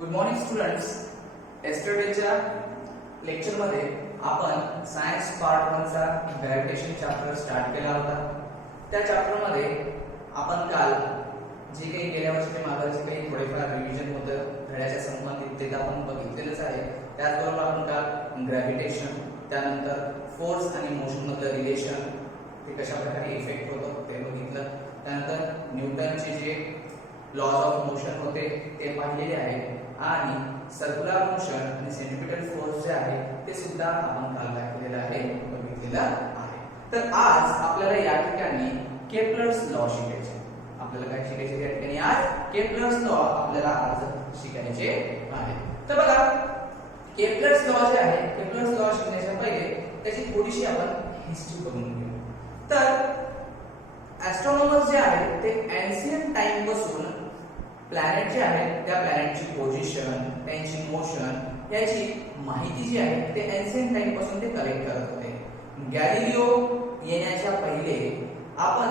Good morning students. येस्टरडेच्या लेक्चरमध्ये आपण science part 1 चा ग्रॅव्हिटेशन चॅप्टर स्टार्ट केला होता. त्या चॅप्टरमध्ये आपण काल जे काही गेल्या वर्षीच्या मागचे काही थोडेफार रिव्हिजन होतं धड्याच्या संबंधित ते आपण बघितलेलंच आहे. त्याचबरोबर आपण काल ग्रॅव्हिटेशन, त्यानंतर फोर्स आणि मोशन मधलं रिलेशन, ते कशा प्रकारे इफेक्ट होतं ते बघितलं. त्यानंतर न्यूटनचे जे लॉज ऑफ मोशन होते ते पाहिलेले आहे आणि सर्क्युलर मोशन आणि सेंट्रिपिटल फोर्स जे आहे ते सुद्धा आपण काल काय केलेलं आहे, बघितलेलं आहे. तर आज आपल्याला या ठिकाणी केपलर्स लॉ शिकायचे. आपल्याला काय शिकायचे या ठिकाणी? आज केपलर्स लॉ आपल्याला आज शिकायचे आहे. तर बघा, केपलर्स लॉ जे आहे, केपलर्स लॉ शिकण्याच्या पहिले त्याची थोडीशी आपण हिस्ट्री बघून घेऊ. तर ॲस्ट्रॉनॉमर्स जे आहेत ते एन्शियंट टाइम पासून प्लॅनेट जे आहेत त्या प्लॅनेटची पोझिशन, त्यांची मोशन याची माहिती जी आहे ते एन्शियंट टाइम पासून ते कलेक्ट करत होते. गॅलिलिओ येण्याच्या पहिले आपण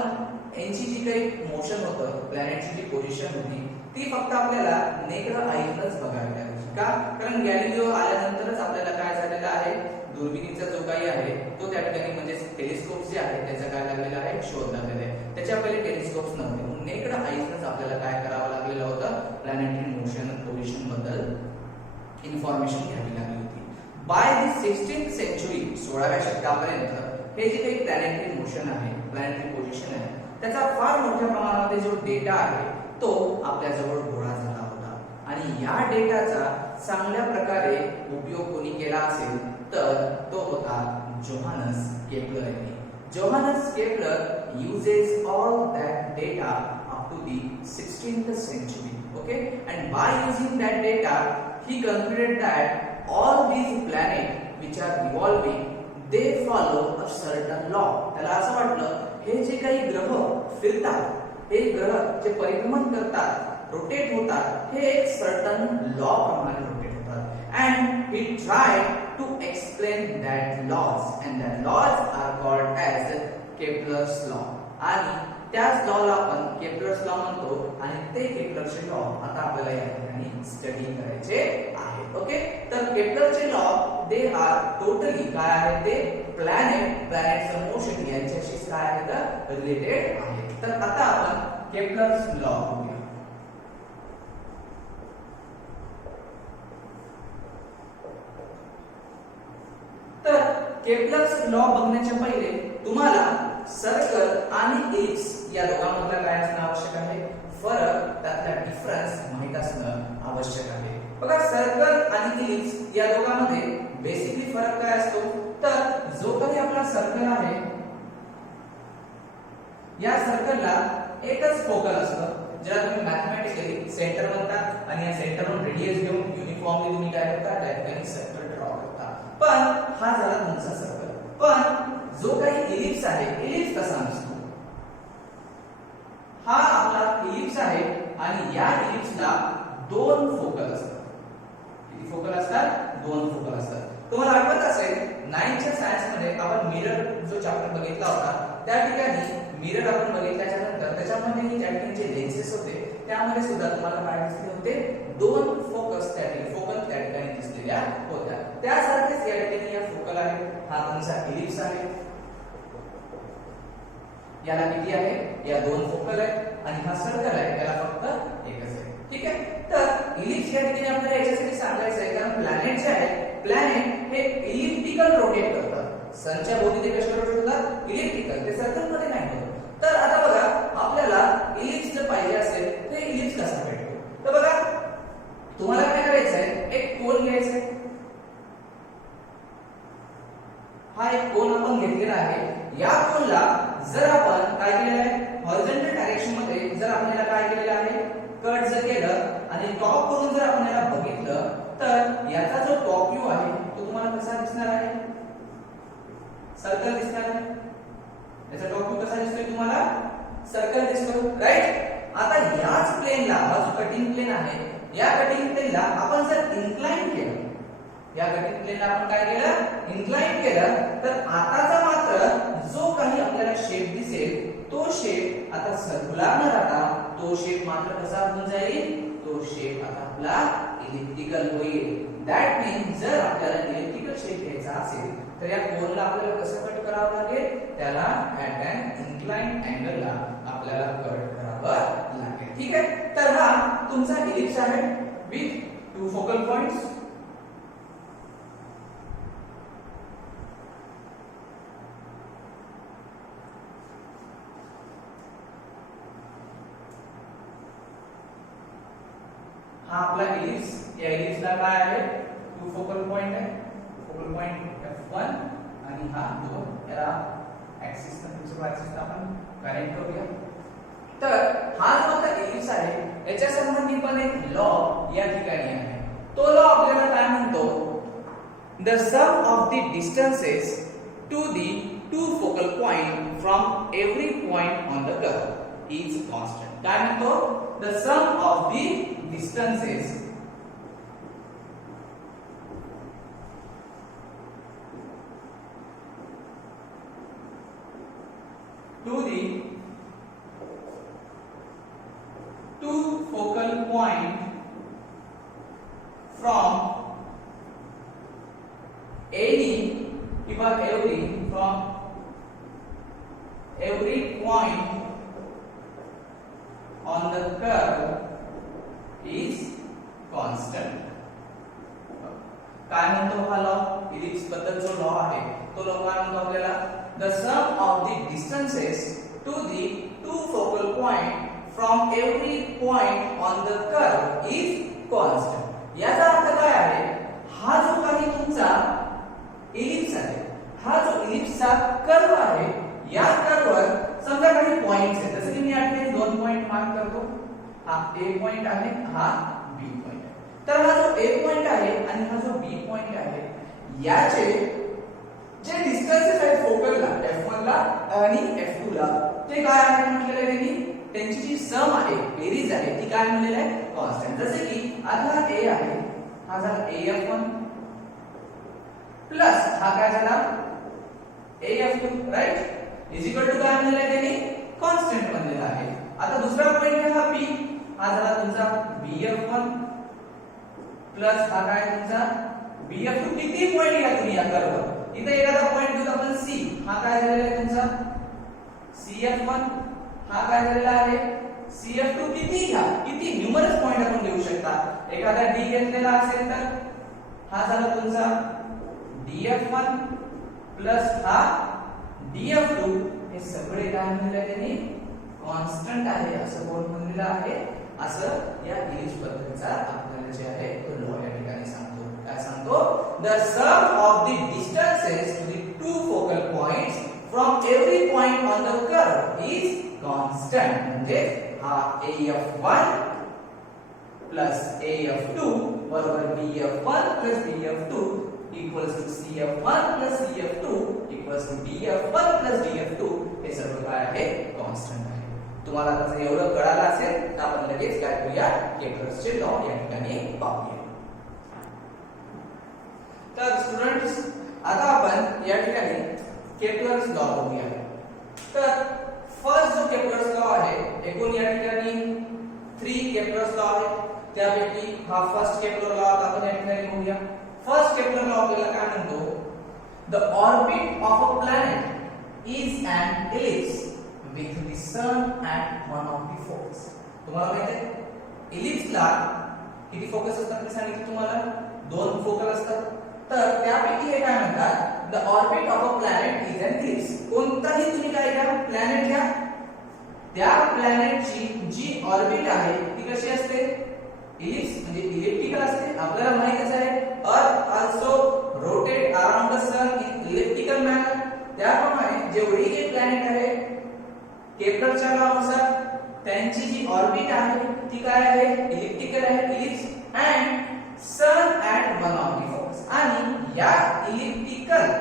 यांची जी काही मोशन होतं, प्लॅनेटची जी पोझिशन होती ती फक्त आपल्याला नेकड आईनच बघावी लागली. का? कारण गॅलिलिओ आल्यानंतरच आपल्याला काय झालेलं आहे, दुर्बिणीचा जो काही आहे तो त्या ठिकाणी म्हणजे टेलिस्कोप जे आहे त्याचा काय लागलेला आहे, शोध लागलेला आहे. त्याच्या पहिले टेलिस्कोप्स नव्हते. नेकड आईजच आपल्याला काय करावं लागलेलं होतं, प्लॅनेटरी मोशन आणि पोझिशन बद्दल इन्फॉर्मेशन घ्यावी लागली होती. बाय द 16th सेंचुरी, 16व्या शतकापर्यंत हे जे काही प्लॅनेटरी मोशन आहे, प्लॅनेटरी पोझिशन आहे, त्याचा फार मोठ्या प्रमाणामध्ये जो डेटा आहे तो आपल्याजवळ गोळा झाला होता. आणि या डेटाचा चांगल्या प्रकारे उपयोग कोणी केला असेल तर तो होता जोहानस केपलर यांनी. Johannes Kepler uses all that data up to the 16th century. Okay, and by using that data, he concluded that all these planets which are revolving, they follow a certain law. त्याला असं वाटलं हे जे काही ग्रह फिरतात, हे ग्रह जे परिभ्रमण करतात, रोटेट होतात, हे एक सर्टन लॉ प्रमाणे रोटेट होतात. And he tried to explain that laws, and that laws are called as Kepler's law. आणि त्याच लॉला आपण केपलर्स लॉ म्हणतो आणि ते केपलरचे लॉ आता आपल्याला या ठिकाणी स्टडी करायचे आहे. ओके, तर केपलरचे लॉ दे आर टोटली काय आहे, ते प्लॅनेटचं मोशन यांच्याशी काय आहे, रिलेटेड आहे. तर आता आपण केपलर्स लॉ बघूया. तर केपलर्स लॉ बघण्याच्या पहिले तुम्हाला सर्कल आणि एलिप्स या दोघांमधला काय असणं आवश्यक आहे, फरक, त्यातला डिफरन्स माहित असणं आवश्यक आहे. बघा, सर्कल आणि एलिप्स या दोघांमध्ये बेसिकली फरक काय असतो, तर जो काही आपला सर्कल आहे या सर्कलला एकच फोकल असतं, ज्याला तुम्ही मॅथमॅटिकली सेंटर म्हणता आणि या सेंटरवरून रेडियस घेऊन युनिफॉर्मली तुम्ही काय करता, डायरेक्टली सर्कल ड्रॉ करता. पण हा झाला तुमचा सर्कल. पण जो काही एलिप्स आहे, एलिप्स कसा नसतो, हा आपला एलिप्स आहे आणि या एलिप्सला दोन फोकल असतात. किती फोकल असतात? दोन फोकल असतात. तुम्हाला आठवत असेल 9th च्या सायन्स मध्ये आपण मिरर जो चॅप्टर बघितला होता, त्या ठिकाणी मिरर आपण बघितल्याच्या नंतर त्याच्यामध्ये ज्या ठिकाणी जे लेन्सेस होते त्यामध्ये सुद्धा तुम्हाला काय दिसले होते, दोन फोकस त्या ठिकाणी फोकल त्या ठिकाणी दिसलेल्या होत्या. त्यासारखेच या ठिकाणी या फोकल आहे, हा तुमचा एलिप्स आहे. याला किती आहे, या दोन फोकल आहे आणि हा सर्कल आहे, त्याला फक्त एकच आहे. ठीक आहे, तर एलिप्स या ठिकाणी आपल्याला याच्यासाठी सांगायचं आहे कारण प्लॅनेट जे आहे, प्लॅनेट हे इलिप्टिकल रोटेट करतात. सनच्या भोवती ते कशा रोटेट होतात, इलिप्टिकल, ते सर्कल मध्ये नाही होत. तर आता बघा, आपल्याला इलिप्स जर पाहिजे असेल तर इलिप्स कसा भेटतो, तर बघा तुम्हाला काय करायचं आहे, एक कोन घ्यायचा आहे. हा एक कोन आपण घेतलेला आहे. या कोनला जर आपण काय केलेलं आहे, हॉरिझॉन्टल डायरेक्शन मध्ये जर आपण याला काय केलेलं आहे, कट जर केलं आणि टॉप करून जर आपण याला बघितलं तर याचा जो टॉप व्ह्यू आहे तो तुम्हाला कसा दिसणार आहे, सर्कल दिसणार आहे. याचा टॉप व्ह्यू कसा दिसतोय तुम्हाला, सर्कल दिसतो, राईट. आता याच प्लेनला, हा जो कटिंग प्लेन आहे, या कटिंग प्लेनला आपण जर इन्क्लाइन केलं, या कटिंग प्लेनला आपण काय केलं, इन्क्लाइन केलं, तर आताचा मात्र जो काही आपल्याला शेप दिसेल तो शेप आता सर्क्युलर न राहता तो शेप मात्र कसा होऊन जाईल, तो शेप आता आपला इलिप्टिकल होईल. दॅट मीन्स जर आपल्याला इलिप्टिकल शेप घ्यायचा असेल तर या कोनला आपल्याला कसं कट करावं लागेल, त्याला ऍट अन इन्क्लाइन्ड अँगलला आपल्याला कट करावं लागेल. ठीक आहे. तर हा तुमचा इलिप्स आहे विथ टू फोकल पॉइंट्स. हा आपला इलिप्स. या इलिप्सला काय आहे, टू फोकल पॉइंट आहे. फोकल पॉइंट F1 आणि हा 2. याला ऍक्सिस प्रिन्सिपल ऍक्सिस आपण कनेक्ट करूया. तर हा जो आपला इलिप्स आहे याच्या संबंधी पण एक लॉ या ठिकाणी आहे. तो लॉ आपल्याला काय म्हणतो, the sum of the distances to the two focal point from every point on the curve is constant. काय म्हणतो, the sum of the distances to the two focal point from any किंवा every point on the curve is constant. काय म्हणतो हा law, ellipse बद्दल जो law आहे तो लॉ काय म्हणतो आपल्याला, the sum of the distances to the two focal point from every point on the curve is constant. याचा अर्थ काय आहे, हा जो काही तुमचा इलिप्स आहे, हा जो इलिप्सचा कर्व आहे, या कर्ववर समजा काही पॉइंट्स आहेत. जसं की मी या ठिकाणी 2 पॉइंट मार्क करतो. हा A पॉइंट आहे, हा B पॉइंट आहे. तर हा जो A पॉइंट आहे आणि हा जो B पॉइंट आहे, याचे जे डिस्टन्सेस आहेत फोकलला, F1 ला आणि F2 ला, ते काय आहे म्हटलेलं आहे त्यांनी, त्यांची जी सम आहे, बेरीज आहे, ती काय म्हणलेली आहे, कॉन्स्टंट. जसे की आता हा A आहे, हा झाला AF1 प्लस हा काय झाला AF2, right, is equal to काय म्हणलेलं आहे त्यांनी, कॉन्स्टंट म्हणलेला आहे. आता दुसरा पॉइंट आहे हा P, हा झाला तुमचा BF1 प्लस हा काय तुमचा BF2. किती पॉइंट घ्या तुम्ही या कर्ववर, इथे एखादा पॉइंट घेऊ आपण C, हा काय झालेला आहे तुमचा CF1, हा काय झालेला आहे CF2. किती घ्या, किती न्यूमरस पॉइंट आपण घेऊ शकता. एखादा D घेतलेला असेल तर हा झाला तुमचा DF1 प्लस हा DF2. हे सगळे काय म्हणलेले आहे त्यांनी, कॉन्स्टंट आहे असं कोण म्हणलेलं आहे, असं या इलिप्स बद्दलचा आपल्याला जे आहे तो लॉ या ठिकाणी सांगतो. काय सांगतो, the sum of the distances to the two focal points from every point on the curve is constant. म्हणजे हा AF1 प्लस AF2 बरोबर BF1 plus BF2 equals to CF1 plus CF2 equals to DF1 plus DF2. हे सर्व काय आहे, constant आहे. तुम्हाला जर एवढं कळालं असेल तर आपण लगेच काय करूया, केपलरचे लॉ या ठिकाणी पाहूया. तर स्टुडंट्स, आता आपण या ठिकाणी केपलर्स लॉ बघूया. तर फर्स्ट जो केपलर्स लॉ आहे, एकूण या ठिकाणी 3 केपलर्स लॉ आहेत. त्यापैकी हा फर्स्ट केपलर लॉ आपण या ठिकाणी बघूया. फर्स्ट केपलर लॉ आपल्याला काय म्हणतो, the orbit of a planet is an ellipse with the sun at one of the foci. तुम्हाला माहिती आहे इलिप्सला किती फोकस असतात, मी सांगितलं तुम्हाला 2 फोकल असतात. तर त्यापैकी हे काय म्हणतात, the orbit of a planet is an ellipse. कोणताही तुम्ही काय घ्या, प्लॅनेट घ्या, त्या प्लॅनेटची जी ऑर्बिट आहे ती कशी असते, इलिप्स म्हणजे इलिप्टिकल असते. आपल्याला माहितीच आहे earth also rotate around the sun in elliptical manner. त्याप्रमाणे जेवढी हे प्लॅनेट आहे केपलरच्या लॉनुसार त्यांची जी ऑर्बिट आहे ती काय आहे, इलिप्टिकल आहे, ellipse. And sun at one of the focus. आणि या इलिप्टिकल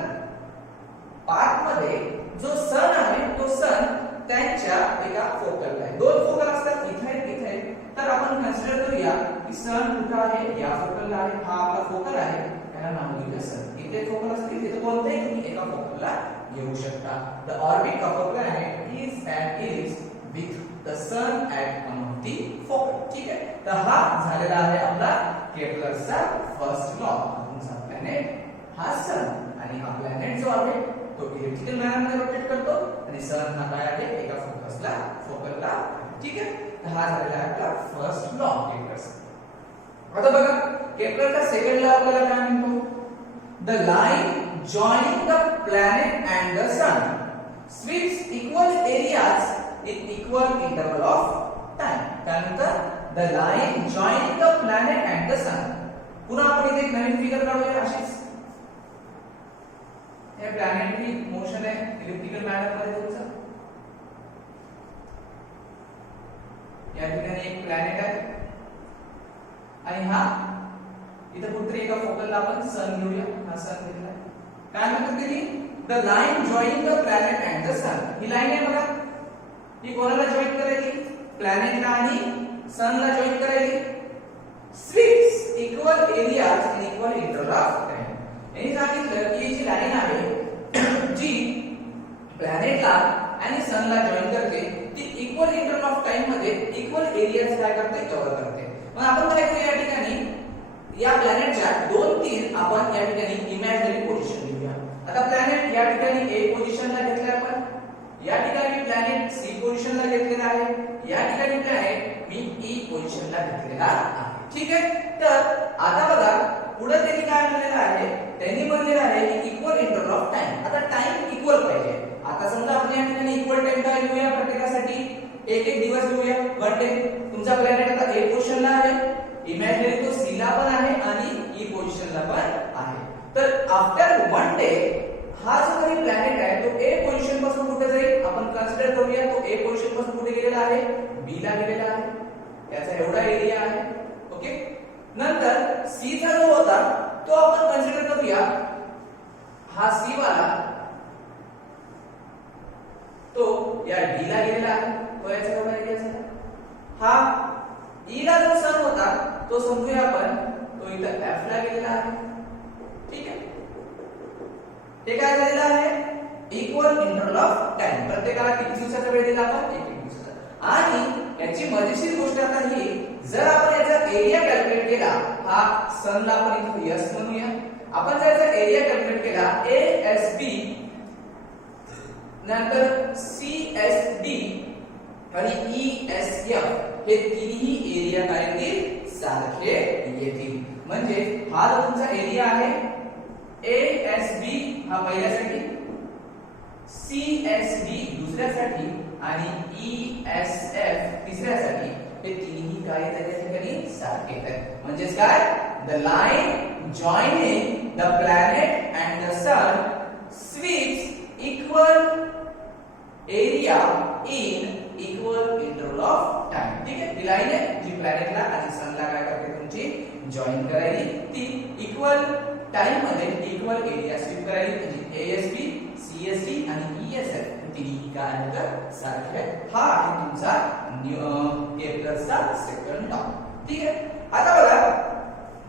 पार्ट मध्ये जो सन आहे तो सन त्यांच्या एका फोकल आहे. 2 फोकल असतात, इथे इथे. तर आपण कन्सिडर करूया की सन कुठे आहे, या फोकलला आहे. हा आपला फोकल आहे, याला नाव दिलं सन. इथे फोकल असते, तिथे कोणतेही तुम्ही एका फोकलला घेऊ शकता. The orbit of a planet is an ellipse with the sun at one of the focal. ठीक आहे. तर हा झालेला आहे आपला केपलरचा फर्स्ट लॉ. तुमचा प्लॅनेट हा सन आणि हा प्लॅनेट जो आहे तो इलेक्ट्रिकल मॅनर मध्ये रोटेट करतो आणि सन हा काय आहे एका फोकलला. ठीक आहे, तर हा झालेला आहे आपला फर्स्ट लॉ केपलरचा. आता बघा केपलरचा सेकंड लॉ आपल्याला काय म्हणतो? The line joining the planet and the sun sweeps equal areas in equal interval of time. त्यानंतर the line joining the planet and the sun. पुन्हा आपण इथे एक नवीन फिगर काढूया अशीच. हे प्लॅनेटरी मोशन आहे इलेक्ट्रिकल मॅनर मध्ये तुमचं. या ठिकाणी एक प्लॅनेट आहे आणि हा इथे कुठतरी एका फोकलला आपण सन घेऊया. हा सन घेतला. काय म्हणतात त्यांनी? The line joining the planet and the sun. ही लाईन आहे बघा, ही कोणाला जॉईन करायची? प्लॅनेटला आणि सनला जॉईन करायची. Sweeps equal areas in equal interval of time. यांनी सांगितलं की ही जी लाईन आहे जी प्लॅनेटला आणि सनला जॉईन करते ती इक्वल इंटरवल ऑफ टाइम मध्ये इक्वल एरियाज काय करते? कव्हर करते. मग आपण काय करूया या ठिकाणी या प्लॅनेटच्या 2-3 आपण या ठिकाणी इमॅजिनरी पोझिशन घेऊया. आता प्लॅनेट या ठिकाणी ए पोझिशनला घेतले आपण. या ठिकाणी प्लॅनेट सी पोझिशनला घेतलेला आहे. या ठिकाणी प्लॅनेट मी ई पोझिशनला घेतलेला आहे. ठीक आहे, तर आता बघा पुढे त्यांनी काय म्हणलेलं आहे? त्यांनी म्हणलेलं आहे की इक्वल इंटरवल ऑफ टाइम. आता टाइम इक्वल पाहिजे. आता समजा आपण या ठिकाणी इक्वल टाइम काय घेऊया? प्रत्येकासाठी एक दिवस घेऊया. 1 डे. तुमचा प्लॅनेट आता ए पोझिशनला आहे. इमॅजिनरी तो सी ला पण आहे आणि ई पोझिशनला पण आहे. तर आफ्टर 1 डे हा जो काही प्लॅनेट आहे तो ए पोझिशन पासून कुठे जाईल? आपण कन्सिडर करूया तो ए पोझिशन पासून कुठे गेलेला आहे? बी ला गेलेला आहे. याचा एवढा एरिया आहे. ओके, नंतर सी चा जो होता तो आपण कन्सिडर करूया. हा सी वाला तो या डी ला गेलेला आहे. तो याचा एवढा एरिया झाला. हा ई ला जो सन होता तो समजूया आपण तो इथं एफ ला गेलेला आहे. ठीक आहे, हे काय झालेलं आहे? Equal interval of time. प्रत्येकाला किती दिवसाचा वेळ दिला आपण? 1 दिवसाचा. आणि याची मजेशीर गोष्ट आता ही, जर आपण याचा एरिया कॅल्क्युलेट केला, हा सनला आपण इथे यस म्हणूया. आपण जर याचा एरिया कॅल्क्युलेट केला ASB नंतर CSD आणि ESF हे तिन्ही एरिया काय येतील? सारखे येतील. म्हणजे हा जो तुमचा एरिया आहे ASB हा पहिल्यासाठी, CSD दुसऱ्यासाठी आणि ESF तिसऱ्यासाठी हे तिन्ही काय त्या ठिकाणी सारखे आहेत. म्हणजे काय? The line joining the planet and the sun sweeps equal area in equal interval of time. ठीक आहे, ती लाईन आहे जी प्लॅनेटला आणि सनला काय करते? तुमची जॉईन करायली. ती इक्वल टाइम मध्ये इक्वल एरिया स्वीप करायली. म्हणजे ASB CSD आणि ESF तिन्ही काय आहेत? सारखे आहेत. हा आहे तुमचा केपलरचा सेकंड लॉ. ठीक आहे, आता बघा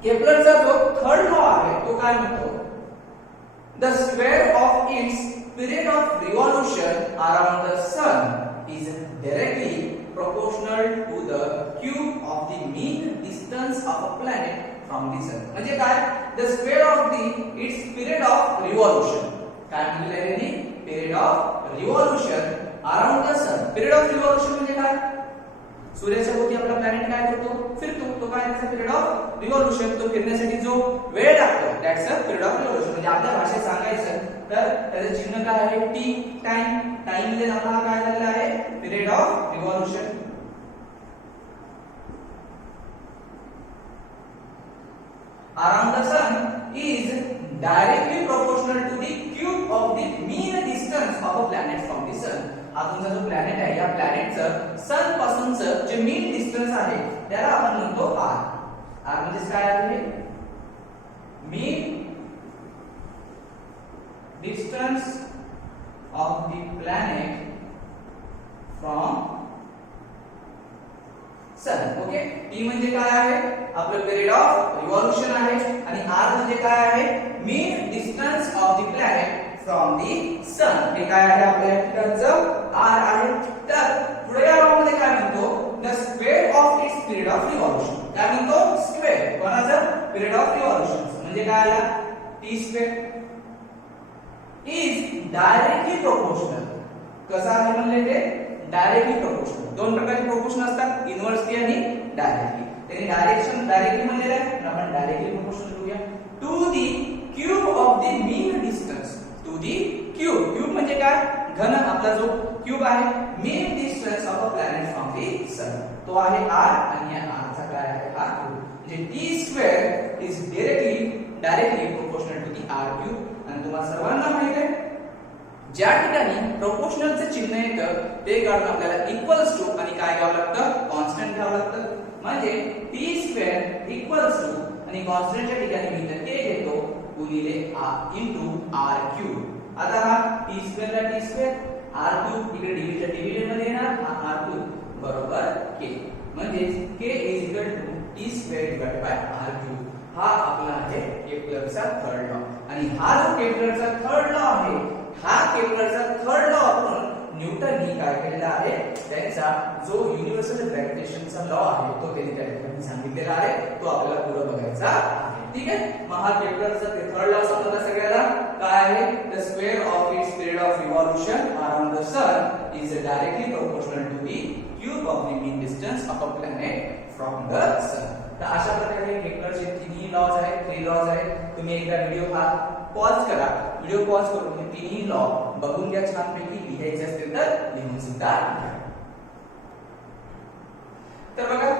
केपलरचा जो थर्ड लॉ आहे तो काय म्हणतो? The square of it's period of revolution around the sun is directly proportional to the cube of the mean distance of a planet from the sun. म्हणजे काय? the square of its period of revolution. काय म्हटलेलं आहे त्यांनी? period of revolution around the sun. period of revolution म्हणजे काय? सूर्याच्या भोवती आपला प्लॅनेट काय करतो? फिरतो. तो काय त्याचा पिरियड ऑफ रिव्हॉल्यूशन. तो फिरण्यासाठी जो वेळ लागतो that's a period of revolution. म्हणजे आपल्या भाषेत सांगायचं तर त्याचं चिन्ह काय आहे? टी. टाइम. टाइम मध्ये आपला काय झालेला आहे? Period of revolution. Around the sun is directly proportional to the cube of the mean distance of a planet from the sun. हा तुमचा जो प्लॅनेट आहे या प्लॅनेटचं सन पासूनचं जे मीन डिस्टन्स आहे त्याला आपण म्हणतो आर. आर म्हणजे काय आहे? Mean distance of the planet from sun. Okay, T म्हणजे काय आहे? आपलं पिरियड ऑफ रिव्हॉल्यूशन आहे आणि आर म्हणजे काय आहे? Mean distance of the planet from the sun. हे काय आहे? आपल्या ठिकाणचं आर आहे. तर पुढे या लॉ मध्ये काय म्हणतो? The square of its period of revolution. म्हणजे काय आला T square is directly proportional. कसं आहे म्हणले ते डायरेक्टली प्रोपोर्शनल. दोन प्रकारचे प्रोपोर्शन असतात इन्व्हर्सली आणि डायरेक्टली. त्यांनी डायरेक्टली म्हणलेलं आहे तर आपण डायरेक्टली प्रोपोर्शनल घेऊया. To the cube of the mean distance. To the cube म्हणजे काय घन आपला जो क्यूब आहे mean distance of a planet from the sun तो आहे r आणि या r चा काय आहे r क्यूब. म्हणजे T square is directly proportional to the r cube. आणि तुम्हाला सर्वांना माहित आहे ज्या ठिकाणी प्रोपोर्शनलचे चिन्ह येतं ते काढून आपल्याला इक्वल्स टू आणि काय घ्यावं लागतं कॉन्स्टंट घ्यावं लागतं. म्हणजे टी स्क्वेअर इक्वल्स टू आणि कॉन्स्टंटच्या ठिकाणी मी इथे k घेतो गुणिले r इनटू r क्यूब. आता हा टी स्क्वेअर ला टी स्क्वेअर r क्यूब इकडे डिव्हिजन डिव्हिजन मध्ये येणार हा r क्यूब बरोबर k. म्हणजे k is equal to T square divided by r cube. हा आपला आहे केपलरचा थर्ड लॉ. आणि हा जो केपलरचा थर्ड लॉ आहे हा केपलरचा थर्ड लॉ वापरून न्यूटननी काय केलेला आहे त्यांचा जो युनिव्हर्सल ग्रॅव्हिटेशनचा लॉ आहे तो त्यांनी त्या ठिकाणी सांगितलेला आहे तो आपल्याला पुढे बघायचा आहे. ठीक आहे. मग हा केपलरचा थर्ड लॉ समजला सगळ्याला काय आहे the square of its period of revolution around the sun is directly proportional to the cube of the mean distance of a planet from the sun. तर अशा प्रकारे केपलरचे तिन्ही लॉज आहेत थ्री लॉज आहेत. तुम्ही एकदा व्हिडिओ पॉज करा video pause करून तिन्ही लॉ बघून घ्या छानपैकी. लिहायचे असतील तर लिहून सुद्धा घ्या. तर बघा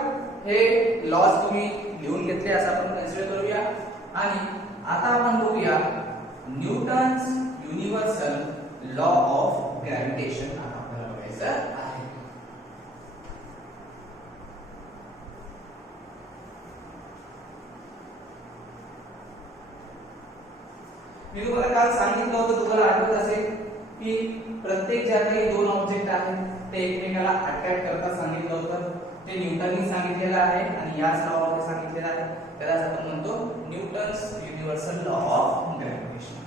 हे लॉज तुम्ही लिहून घेतले असं आपण कन्सिडर करूया. आणि आता आपण बघूया Newton's universal law of gravitation आपल्याला बघायचं आहे. मी तुम्हाला काल सांगितलं होतं तुम्हाला आठवत असेल की प्रत्येक ज्या काही दोन ऑब्जेक्ट आहेत ते एकमेकाला अट्रॅक्ट करतात सांगितलं होतं. ते न्यूटननी सांगितलेलं आहे आणि याच लॉ मध्ये सांगितलेलं आहे. त्यालाच आपण म्हणतो Newton's universal law of gravitation.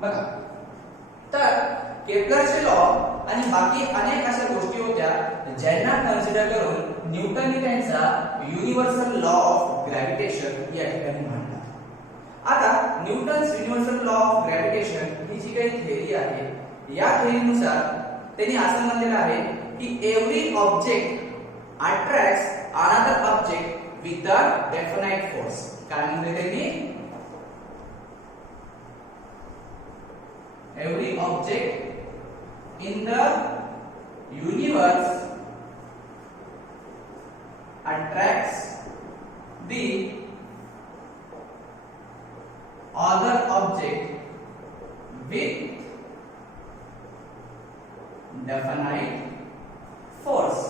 बघा तर केपलरचे लॉ आणि बाकी अनेक अशा गोष्टी होत्या ज्यांना कन्सिडर करून न्यूटनने त्यांचा युनिव्हर्सल लॉ ऑफ ग्रॅव्हिटेशन या ठिकाणी मांडला. आता Newton's universal law of gravitation ही जी काही थेअरी आहे या थेअरीनुसार त्यांनी असं म्हणलेलं आहे की every object attracts another object with the definite force. काय म्हणते त्यांनी every object in the universe attracts the other object with definite force.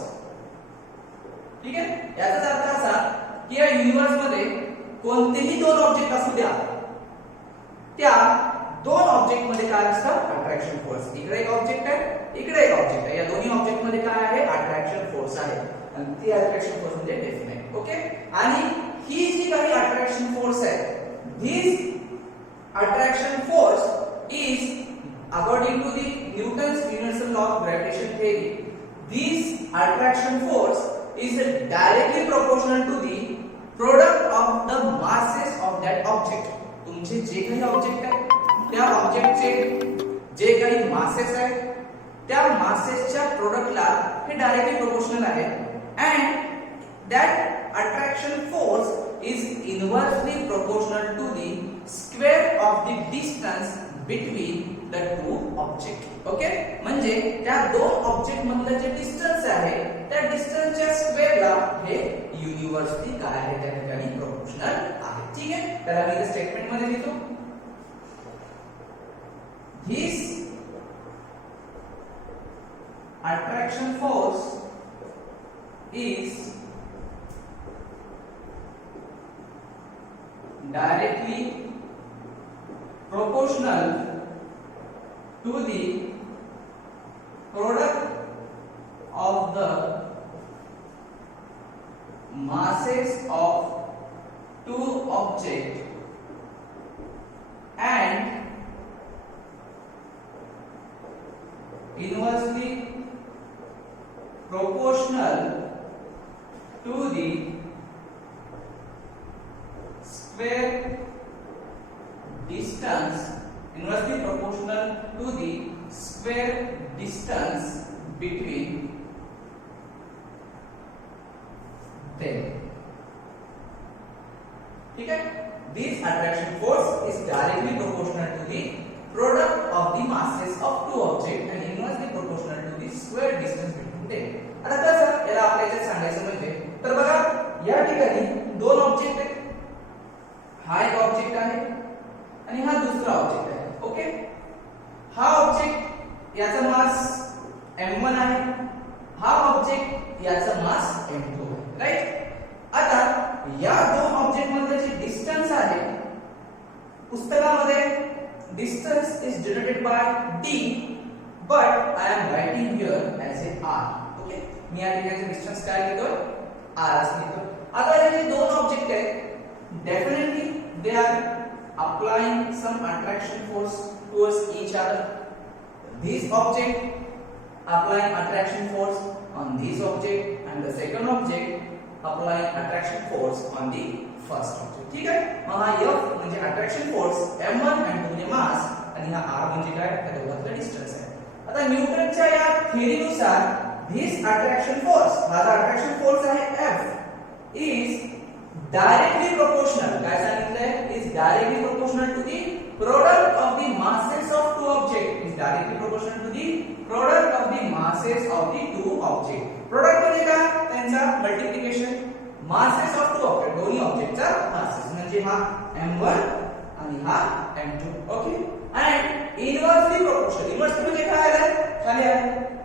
ठीक आहे. याचा अर्थ असा की या युनिव्हर्स मध्ये कोणतेही दोन ऑब्जेक्ट असू द्या त्या दोन ऑब्जेक्ट मध्ये काय असतं अट्रॅक्शन फोर्स. इकडे एक ऑब्जेक्ट आहे इकडे एक ऑब्जेक्ट आहे. या दोन्ही ऑब्जेक्ट मध्ये काय आहे अट्रॅक्शन फोर्स आहे आणि ती अट्रॅक्शन फोर्स म्हणजे डेफिनेट. ओके. आणि ही जी काही अट्रॅक्शन फोर्स आहे this attraction force is according to the Newton's universal law of gravitation theory this attraction force is directly proportional to the product of the masses of that object. तुमचे जे काही object आहे त्या ऑब्जेक्टचे जे काही masses आहेत त्या मासेसच्या प्रोडक्टला हे डायरेक्टली प्रोपोर्शनल आहे. And that attraction force is inversely proportional to the square of the distance between the two object. Okay. म्हणजे त्या दोन ऑब्जेक्ट मधलं जे डिस्टन्स आहे त्या डिस्टन्सच्या स्क्वेअरला हे युनिव्हर्सली काय आहे त्या ठिकाणी प्रोपोर्शनल आहे. ठीक आहे. त्याला मी स्टेटमेंट मध्ये लिहितो this attraction force is directly proportional to the product of the masses of two objects and inversely proportional to the square distance, inversely proportional to the square distance between them. ठीक है, this attraction force is directly proportional to the product of the masses of two objects and inversely proportional to the square distance between them. आता कसं याला आपल्याला सांगायचं म्हणजे तर बघा या ठिकाणी दोन ऑब्जेक्ट आहेत. हा एक ऑब्जेक्ट आहे आणि हा दुसरा ऑब्जेक्ट आहे. ओके, हा ऑब्जेक्ट याचा मास m1 आहे, हा ऑब्जेक्ट याचा मास m2 आहे. राइट, आता या दोन ऑब्जेक्ट मधले जे डिस्टन्स आहे पुस्तकामध्ये distance is denoted by d but I am writing here as a r. Okay, मी या ठिकाणी डिस्टन्स काय लिहितोय r असं लिहितोय. आता हे जे दोन ऑब्जेक्ट आहेत definitely they are applying some attraction force towards each other. This object applying attraction force on this object and the second object applying attraction force on the first object. ठीक आहे, मग हा F म्हणजे attraction force m1 आणि म्हणजे मास आणि हा r म्हणजे काय त्या दोघांचा डिस्टन्स आहे. आता न्यूटनच्या या थेअरीनुसार this attraction force, हा जो attraction force आहे F is directly proportional, काय सांगितलंय, is directly proportional to the product of the masses of two objects, is directly proportional to the product of the masses of the two objects. Product म्हणजे काय, त्यांचा multiplication, masses of two objects, दोन्ही ऑब्जेक्टचा masses म्हणजे हा m1 आणि हा m2. Okay, and inversely proportional, inversely म्हणजे काय आहे, खाली आहे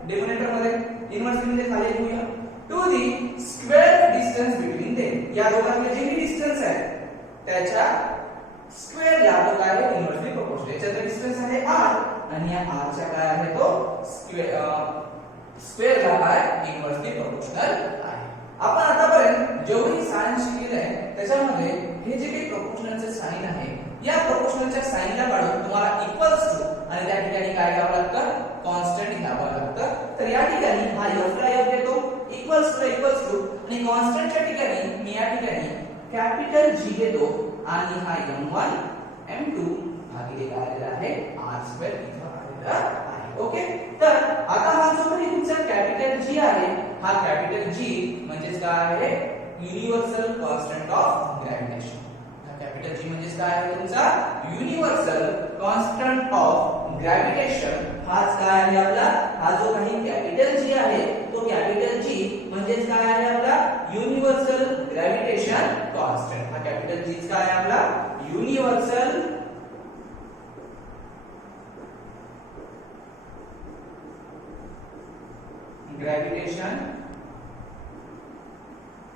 डिनोमिनेटर मध्ये, inversely म्हणजे खाली लिहूया to the square distance between them. या दोघांचे जे डिस्टन्स आहे त्याच्या स्क्वेअर ला तो काय आहे इनव्हर्सली प्रोपोर्शनल. याचा डिस्टन्स आहे r आणि या r चा काय आहे तो स्क्वेअर ला काय इनव्हर्सली प्रोपोर्शनल आहे. आपण आतापर्यंत जेवढी साइन शिकलेलं आहे त्याच्यामध्ये हे जे काही प्रोपोर्शनलचे साइन आहे या प्रोपोर्शनलच्या साइनला काढून तुम्हाला इक्वल्स टू आणि त्या ठिकाणी काय घ्यावं लागतं, कॉन्स्टंट घ्यावं लागतं. तर या ठिकाणी हा f ला f देतो इक्वल्स टू आणि कॉन्स्टंटच्या ठिकाणी मी या ठिकाणी कॅपिटल G घेतो आणि हा m1 m2 भागिले काय आलेला आहे r2 इथं आलेला आहे. ओके, तर आता हा जो काही तुमचा कॅपिटल G आहे हा कॅपिटल G म्हणजे काय आहे universal constant of gravitation. Capital G म्हणजे काय आहे तुमचा युनिव्हर्सल कॉन्स्टंट ऑफ ग्रॅव्हिटेशन. हाच काय आहे आपला, हा जो काही कॅपिटल G आहे तो कॅपिटल G म्हणजे काय आहे आपला युनिव्हर्सल ग्रॅव्हिटेशन कॉन्स्टंट. हा कॅपिटल G काय आहे आपला युनिव्हर्सल ग्रॅव्हिटेशन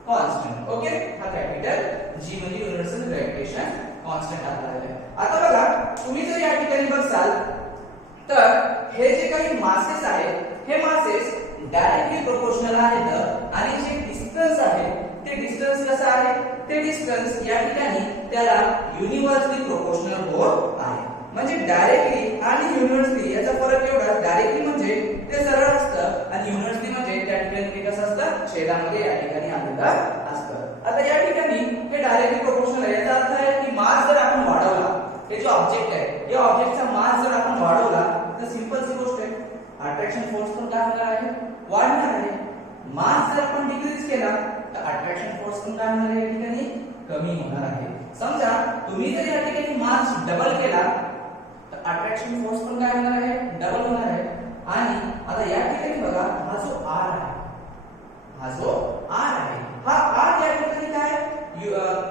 कॉन्स्टंट. ओके, हा कॅपिटल G म्हणजे युनिव्हर्सल ग्रॅव्हिटेशन कॉन्स्टंट आपल्याला आहे. आता बघा तुम्ही जर या ठिकाणी बघसाल तर हे जे काही मासेस आहेत हे मासेस डायरेक्टली प्रोपोर्शनल आहेत आणि जे डिस्टन्स आहे ते डिस्टन्स कसं आहे, ते डिस्टन्स या ठिकाणी त्याला युनिव्हर्सली प्रोपोर्शनल होत आहे. म्हणजे डायरेक्टली आणि युनिव्हर्सली याचा फरक एवढा, डायरेक्टली म्हणजे ते सरळ असतं आणि युनिव्हर्सली म्हणजे त्या ठिकाणी कसं असतं छेदामध्ये या ठिकाणी आलेलं असतं. आता या ठिकाणी हे डायरेक्टली प्रोपोर्शनल आहे, याचा अर्थ आहे की मास जर आपण वाढवला, हे जो ऑब्जेक्ट आहे या ऑब्जेक्टचा मास जर आपण वाढवला तर सिंपल सी गोष्ट आहे अट्रॅक्शन फोर्स पण काय होणार आहे वाढणार आहे. मास जर आपण डिक्रीज केला तर अट्रॅक्शन फोर्स पण काय होणार आहे या ठिकाणी कमी होणार आहे. समजा तुम्ही जर या ठिकाणी मास डबल केला तर अट्रॅक्शन फोर्स पण काय होणार आहे डबल होणार आहे. आणि आता या ठिकाणी बघा हा जो r आहे, हा जो r आहे हा r या ठिकाणी काय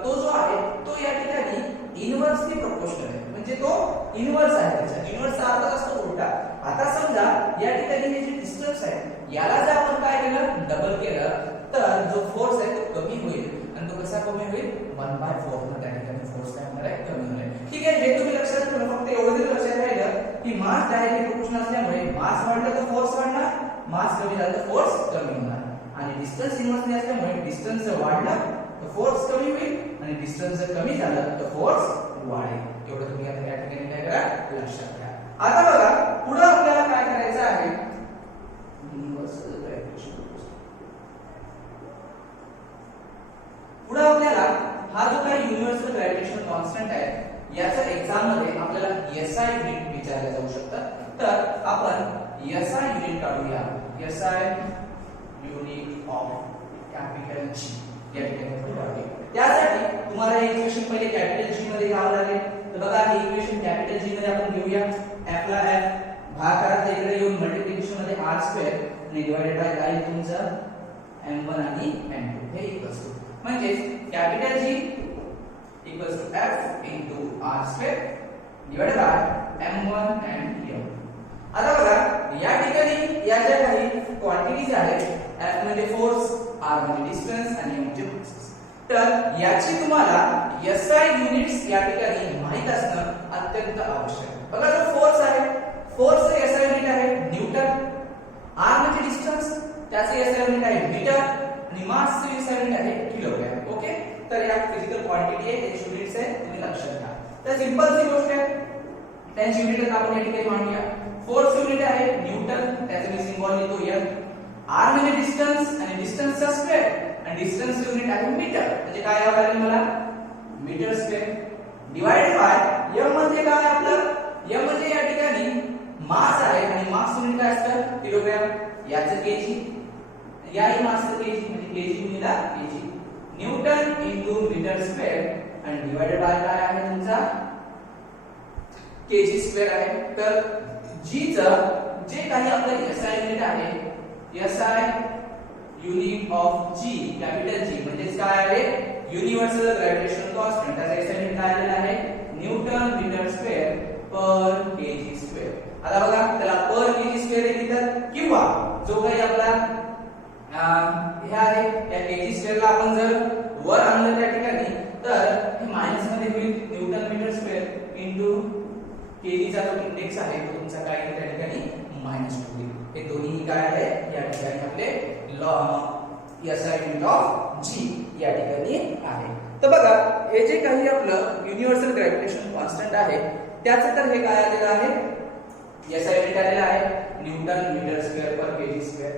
तो जो आहे तो या ठिकाणी इनव्हर्सली प्रोपोर्शनल आहे, म्हणजे तो इनव्हर्स आहे. त्याचा इनव्हर्सचा अर्थ असतो उलटा. आता समजा या ठिकाणी हे जे डिस्टन्स आहे याला जर आपण काय केलं डबल केलं तर जो फोर्स आहे तो कमी होईल आणि तो कसा कमी होईल 1/4 ना त्या ठिकाणी फोर्स काय होणार आहे कमी होणार आहे. ठीक आहे, हे तुम्ही लक्षात ठेवा. फक्त एवढं जरी लक्षात राहिलं की मास डायरेक्टली प्रोपोर्शनल असल्यामुळे मास वाढलं तर फोर्स वाढणार, मास कमी झालं तर फोर्स कमी होणार. आणि डिस्टन्स इनव्हर्सली असल्यामुळे डिस्टन्स जर वाढला तर फोर्स कमी होईल आणि डिस्टन्स जर कमी झालं तर फोर्स वाढेल. एवढं तुम्ही आता या ठिकाणी काय करा लक्षात घ्या. आता बघा पुढे आपल्याला काय करायचं आहे युनिव्हर्सल ग्रॅव्हिटेशन. पुढे आपल्याला हा जो काही युनिव्हर्सल ग्रॅव्हिटेशन कॉन्स्टंट आहे याचा एक्झाम मध्ये आपल्याला एसआय युनिट विचारले जाऊ शकतात. तर आपण एसआय युनिट काढूया. SI unit of capital G या ठिकाणी आपण काढूया. त्यासाठी तुम्हाला हे इक्वेशन पहिले कॅपिटल जी मध्ये घ्यावं लागेल. तर बघा हे इक्वेशन कॅपिटल जी मध्ये आपण घेऊया. f ला f भागाकारात इकडे येऊन मल्टिप्लिकेशन मध्ये r² आणि डिवाइडेड बाय काय तुमचं m1 आणि m2 हे इक्वल्स टू म्हणजे capital G equals to f into r² divided by m1 and m. आता बघा या ठिकाणी या ज्या काही क्वांटिटीज आहेत f म्हणजे फोर्स, r म्हणजे डिस्टन्स आणि m म्हणजे मास. तर याची तुम्हाला SI युनिट्स या ठिकाणी माहित असणं अत्यंत आवश्यक आहे. बघा जो फोर्स आहे फोर्सचे SI युनिट आहे न्यूटन, r म्हणजे डिस्टन्स त्याचे SI युनिट आहे मीटर आणि मासचे SI युनिट आहे किलोग्रॅम. ओके तर या फिजिकल क्वांटिटी आहे त्याची युनिट्स आहे तुम्ही लक्षात घ्या. तर सिंपल सी गोष्ट आहे त्यांची युनिट आपण या ठिकाणी मांडूया. फोर्स युनिट आहे न्यूटन त्याचे मी सिंबल लिहितो n. r म्हणजे डिस्टन्स आणि डिस्टन्सचा स्क्वेअर आणि डिस्टन्स युनिट आहे मीटर म्हणजे काय यावं लागेल मला metre square divided by m म्हणजे काय आपलं m म्हणजे या ठिकाणी मास आहे आणि मास युनिट काय असतं किलोग्रॅम. याचं केजी याही मासचं केजी म्हणजे केजी गुणिला KG. Newton into metre square आणि डिवाइडेड बाय काय आहे तुमचा केजी स्क्वेअर आहे. तर जी चं जे काही आपलं एसआय युनिट आहे SI unit of G capital G म्हणजे काय आहे युनिव्हर्सल ग्रॅव्हिटेशनल कॉन्स्टंट त्याचा एसआय युनिट काय आलेला आहे newton metre square per KG square. आता बघा त्याला पर केजी स्क्वेअर लिहितात किंवा जो काही आपला हे आहे या केजी स्क्वेअरला आपण जर वर आणलं त्या ठिकाणी तर हे मायनस मध्ये होईल न्यूटन मीटर स्क्वेअर इनटू केजीचा जो इंडेक्स आहे तो तुमचा काय आहे त्या ठिकाणी मायनस होईल. हे दोन्ही काय आहे या ठिकाणी आपले लॉ एसआय युनिट ऑफ जी या ठिकाणी आहे. तर बघा हे जे काही आपलं युनिव्हर्सल ग्रॅव्हिटेशन कॉन्स्टंट आहे त्याचं तर हे काय आलेलं आहे एसआय युनिट आलेलं आहे newton metre square per KG square.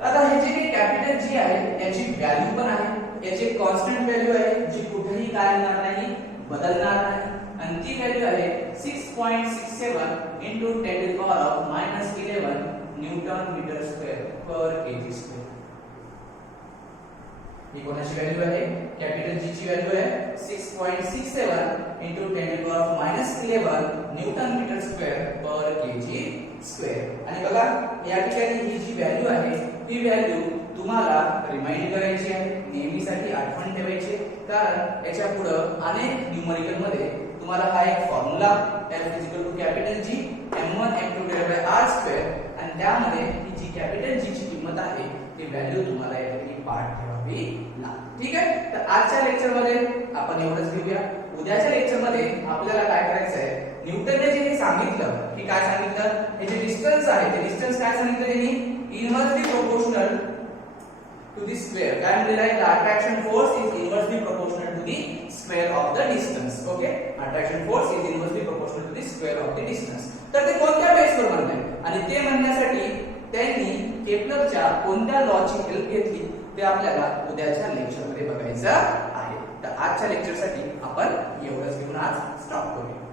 आता हे जे काही कॅपिटल जी आहे याची व्हॅल्यू पण आहे याची कॉन्स्टंट व्हॅल्यू आहे जी कुठेही काय होणार नाही बदलणार नाही आणि ती व्हॅल्यू आहे 6.67 into 10 to the power of -11 newton metre square per KG square. ही कोणाची व्हॅल्यू आहे कॅपिटल जी ची व्हॅल्यू आहे 6.67 into 10 to the power of -11 newton metre square per KG square. आणि बघा या ठिकाणी ही जी व्हॅल्यू आहे ही व्हॅल्यू तुम्हाला रिमाइंड करायची आहे नेहमीसाठी आठवण ठेवायची कारण याच्या पुढे अनेक न्यूमरिकल मध्ये तुम्हाला हा एक formula F = capital G m1 m2 r² आणि त्यामध्ये ही जी कॅपिटल G ची किंमत आहे ती व्हॅल्यू तुम्हाला या ठिकाणी पाठ ठेवावी लागते. ठीक आहे तर आजच्या लेक्चर मध्ये आपण एवढंच घेऊया. उद्याच्या लेक्चर मध्ये आपल्याला काय करायचं आहे न्यूटनने जे सांगितलं की काय सांगितलं हे जे डिस्टन्स आहे ते डिस्टन्स काय सांगितलं त्यांनी inversely proportional to the square. काय म्हणलेलं आहे the attraction force is inversely proportional to the square of the distance. Okay attraction force is inversely proportional to the square of the distance. तर ते कोणत्या बेसवर म्हणले आणि ते म्हणण्यासाठी त्यांनी केपलरच्या कोणत्या लॉची हेल्प घेतली ते आपल्याला उद्याच्या लेक्चर मध्ये बघायचं आहे. तर आजच्या लेक्चरसाठी आपण एवढंच घेऊन आज स्टॉप करूया.